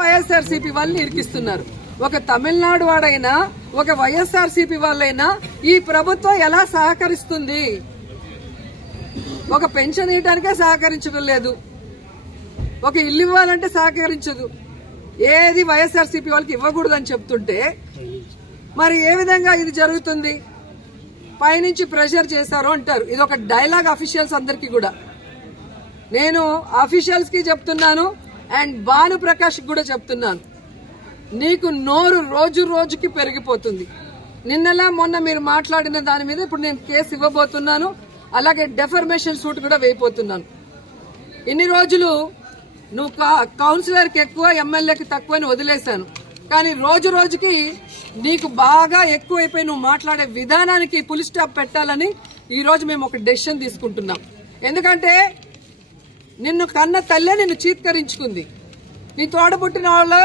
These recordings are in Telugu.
వైఎస్ఆర్సీపీ వాళ్ళని ఇరికిస్తున్నారు. ఒక తమిళనాడు వాడైనా ఒక వైఎస్ఆర్సీపీ వాళ్ళైనా ఈ ప్రభుత్వం ఎలా సహకరిస్తుంది? ఒక పెన్షన్ ఇవ్వడానికే సహకరించడం లేదు, ఒక ఇల్లు ఇవ్వాలంటే సహకరించదు. ఏది వైఎస్ఆర్సీపీ వాళ్ళకి ఇవ్వకూడదని చెప్తుంటే మరి ఏ విధంగా ఇది జరుగుతుంది? పైనుంచి ప్రెషర్ చేశారు అంటారు. ఇది ఒక డైలాగ్ అఫీషియల్స్ అందరికీ కూడా. నేను అఫీషియల్స్ కి చెప్తున్నాను అండ్ భానుప్రకాష్ కూడా చెప్తున్నాను, నీకు నోరు రోజు రోజుకి పెరిగిపోతుంది. నిన్నలా మొన్న మీరు మాట్లాడిన దాని మీద ఇప్పుడు నేను కేసు ఇవ్వబోతున్నాను. అలాగే డెఫర్మేషన్ సూట్ కూడా వేయబోతున్నాను. ఇన్ని రోజులు నువ్వు కౌన్సిలర్కి ఎక్కువ, ఎమ్మెల్యేకి తక్కువ అని వదిలేశాను. కానీ రోజు రోజుకి నీకు బాగా ఎక్కువైపోయి నువ్వు మాట్లాడే విధానానికి ఫుల్ స్టాప్ పెట్టాలని ఈ రోజు మేము ఒక డెసిషన్ తీసుకుంటున్నాం. ఎందుకంటే నిన్ను కన్న తల్లే నిన్ను చీత్కరించుకుంది. నీ తోడబుట్టిన వాళ్ళే,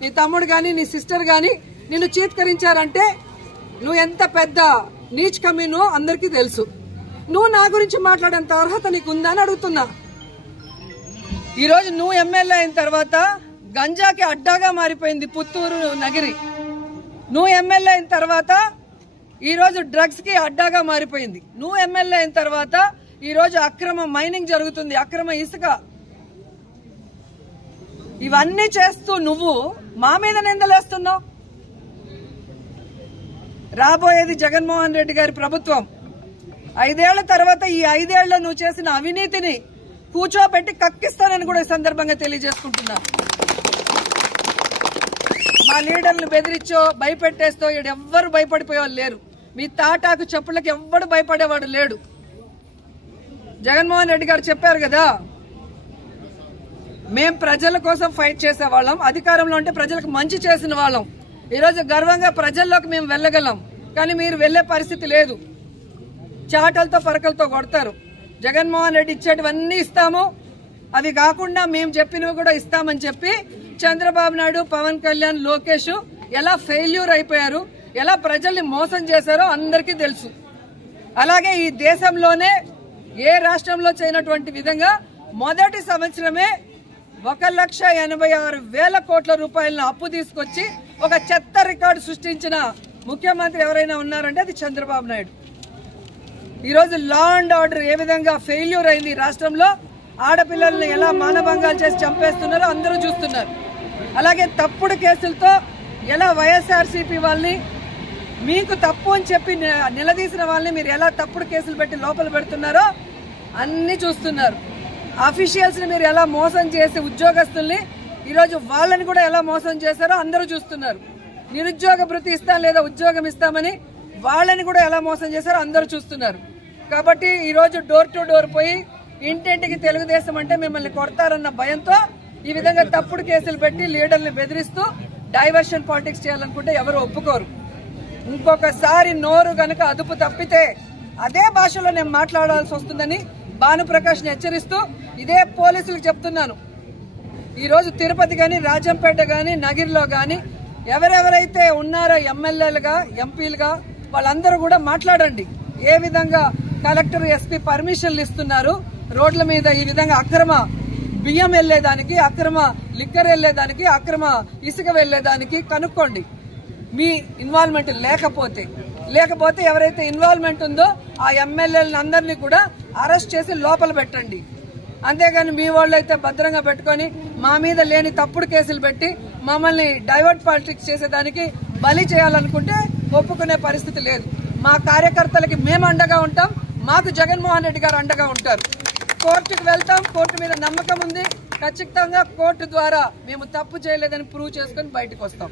నీ తమ్ముడు గాని నీ సిస్టర్ గాని నిన్ను చీత్కరించారంటే నువ్వు ఎంత పెద్ద నీచ్ కమీనో అందరికీ తెలుసు. నువ్వు నా గురించి మాట్లాడేంత అర్హత నీకుందా అని అడుగుతున్నా. ఈ రోజు నువ్వు ఎమ్మెల్యే అయిన తర్వాత గంజాకి అడ్డాగా మారిపోయింది పుత్తూరు నగిరి. నువ్వు ఎమ్మెల్యే అయిన తర్వాత ఈ రోజు డ్రగ్స్ కి అడ్డాగా మారిపోయింది. నువ్వు ఎమ్మెల్యే అయిన తర్వాత ఈ రోజు అక్రమ మైనింగ్ జరుగుతుంది, అక్రమ ఇసుక. ఇవన్నీ చేస్తూ నువ్వు మా మీద నిందలేస్తున్నావు. రాబోయేది జగన్మోహన్ రెడ్డి గారి ప్రభుత్వం. 5 ఏళ్ల తర్వాత ఈ 5 ఏళ్లలో నువ్వు చేసిన అవినీతిని కూర్చోబెట్టి కక్కిస్తానని కూడా ఈ సందర్భంగా తెలియజేసుకుంటున్నా. మా లీడర్లు బెదిరించో భయపెట్టేస్తో ఎవ్వరు భయపడిపోయేవాళ్ళు లేరు. మీ తాటాకు చెప్పులకి ఎవ్వడు భయపడేవాడు లేడు. జగన్మోహన్ రెడ్డి గారు చెప్పారు కదా, మేం ప్రజల కోసం ఫైట్ చేసేవాళ్ళం, అధికారంలో ఉంటే ప్రజలకు మంచి చేసిన వాళ్ళం. ఈరోజు గర్వంగా ప్రజల్లోకి మేము వెళ్ళగలం. కానీ మీరు వెళ్లే పరిస్థితి లేదు. చాటలతో పరకలతో కొడతారు. జగన్మోహన్ రెడ్డి ఇచ్చేటివన్నీ ఇస్తాము, అవి కాకుండా మేము చెప్పినవి కూడా ఇస్తామని చెప్పి చంద్రబాబు నాయుడు, పవన్ కళ్యాణ్, లోకేష్ ఎలా ఫెయిల్యూర్ అయిపోయారు, ఎలా ప్రజల్ని మోసం చేశారో అందరికీ తెలుసు. అలాగే ఈ దేశంలోనే ఏ రాష్ట్రంలో చేయనటువంటి విధంగా మొదటి సంవత్సరమే 1,86,000 కోట్ల రూపాయలను అప్పు తీసుకొచ్చి ఒక చెత్త రికార్డు సృష్టించిన ముఖ్యమంత్రి ఎవరైనా ఉన్నారంటే అది చంద్రబాబు నాయుడు. ఈరోజు లా అండ్ ఆర్డర్ ఏ విధంగా ఫెయిల్యూర్ అయింది రాష్ట్రంలో, ఆడపిల్లల్ని ఎలా మానభంగాలు చేసి చంపేస్తున్నారో అందరూ చూస్తున్నారు. అలాగే తప్పుడు కేసులతో ఎలా వైఎస్ఆర్సీపీ వాళ్ళని, మీకు తప్పు అని చెప్పి నిలదీసిన వాళ్ళని మీరు ఎలా తప్పుడు కేసులు పెట్టి లోపల పెడుతున్నారో అన్ని చూస్తున్నారు. అఫీషియల్స్ ని మీరు ఎలా మోసం చేసి ఉద్యోగస్తుల్ని ఈరోజు వాళ్ళని కూడా ఎలా మోసం చేశారో అందరూ చూస్తున్నారు. నిరుద్యోగ భృతి ఇస్తాం లేదా ఉద్యోగం ఇస్తామని వాళ్ళని కూడా ఎలా మోసం చేశారో అందరూ చూస్తున్నారు. కాబట్టి ఈరోజు డోర్ టు డోర్ పోయి ఇంటింటికి తెలుగుదేశం అంటే మిమ్మల్ని కొడతారన్న భయంతో ఈ విధంగా తప్పుడు కేసులు పెట్టి లీడర్ని బెదిరిస్తూ డైవర్షన్ పాలిటిక్స్ చేయాలనుకుంటే ఎవరు ఒప్పుకోరు. ఇంకొకసారి నోరు గనక అదుపు తప్పితే అదే భాషలో నేను మాట్లాడాల్సి వస్తుందని భానుప్రకాష్ ని హెచ్చరిస్తూ ఇదే పోలీసులకు చెప్తున్నాను. ఈ రోజు తిరుపతి గాని, రాజంపేట గాని, నగిరిలో గాని ఎవరెవరైతే ఉన్నారో ఎమ్మెల్యేలుగా, ఎంపీలుగా వాళ్ళందరూ కూడా మాట్లాడండి. ఏ విధంగా కలెక్టర్, ఎస్పీ పర్మిషన్లు ఇస్తున్నారు రోడ్ల మీద ఈ విధంగా అక్రమ బియ్యం వెళ్లేదానికి, అక్రమ లిక్కర్ వెళ్లేదానికి, అక్రమ ఇసుక వెళ్లేదానికి కనుక్కోండి. మీ ఇన్వాల్వ్మెంట్ లేకపోతే ఎవరైతే ఇన్వాల్వ్మెంట్ ఉందో ఆ ఎమ్మెల్యేలను అందరినీ కూడా అరెస్ట్ చేసి లోపల పెట్టండి. అంతేగాని మీ వాళ్ళు అయితే భద్రంగా పెట్టుకుని మా మీద లేని తప్పుడు కేసులు పెట్టి మమ్మల్ని డైవర్ట్ పాలిటిక్స్ చేసేదానికి బలి చేయాలనుకుంటే ఒప్పుకునే పరిస్థితి లేదు. మా కార్యకర్తలకి మేము అండగా ఉంటాం, మాకు జగన్మోహన్ రెడ్డి గారు అండగా ఉంటారు. కోర్టుకు వెళ్తాం, కోర్టు మీద నమ్మకం ఉంది. ఖచ్చితంగా కోర్టు ద్వారా మేము తప్పు చేయలేదని ప్రూవ్ చేసుకుని బయటకు వస్తాం.